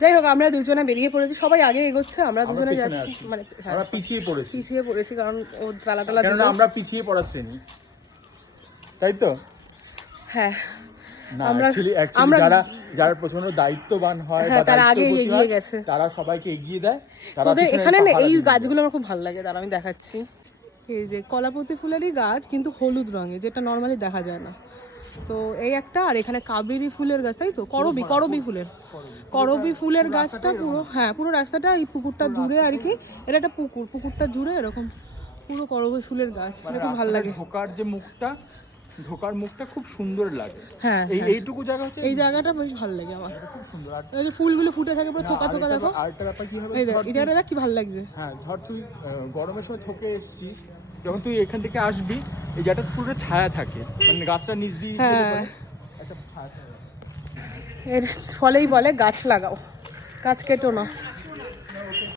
যাই হোক আমরা দুজনে বেরিয়ে পড়েছি, সবাই আগে এগোচ্ছে, আমরা দুজনে যাচ্ছি, মানে আমরা পিছিয়ে পড়েছি কারণ ও তালা টালা দিল, আমরা পিছিয়ে পড়া শ্রেণী, তাই তো? হ্যাঁ, আমরা যারা প্রচন্ড দায়িত্ববান হয় বা তারা আগে এগিয়ে গেছে, তারা সবাইকে এগিয়ে দেয়। তোদের এখানে না এই গাছগুলো আমার খুব ভালো লাগে, তারা আমি দেখাচ্ছি। এই যে কলাপতি ফুলেরই গাছ, কিন্তু হলুদ রঙের, যেটা নর্মালি দেখা যায় না। তো এই একটা, আর এখানে কাবেরী ফুলের গাছ, তাই তো? করবি ফুলের গাছটা পুরো, হ্যাঁ পুরো রাস্তাটা এই পুকুরটা জুড়ে আর কি, এটা একটা পুকুরটা জুড়ে এরকম পুরো করবি ফুলের গাছ, মানে খুব ভালো লাগে। ঢোকার মুখটা খুব সুন্দর লাগে। হ্যাঁ, এইটুকু জায়গা হচ্ছে, এই জায়গাটা বেশ ভালো লাগে আমার, খুব সুন্দর। এই যে ফুলগুলো ফুটে থাকে পুরো থোকা থোকা, দেখো আরেকটা ব্যাপার কি হবে, এই জায়গাটা কি ভালো লাগছে। হ্যাঁ, ধর তুই গরমের সময় থকে এসেছিস, যখন তুই এখান থেকে আসবি, এই জায়গাটা পুরো ছায়া থাকে, মানে গাছটা নিচ দিয়ে একটা ছায়া থাকে। এর ফলেই বলে গাছ লাগাও, গাছ কেটো না।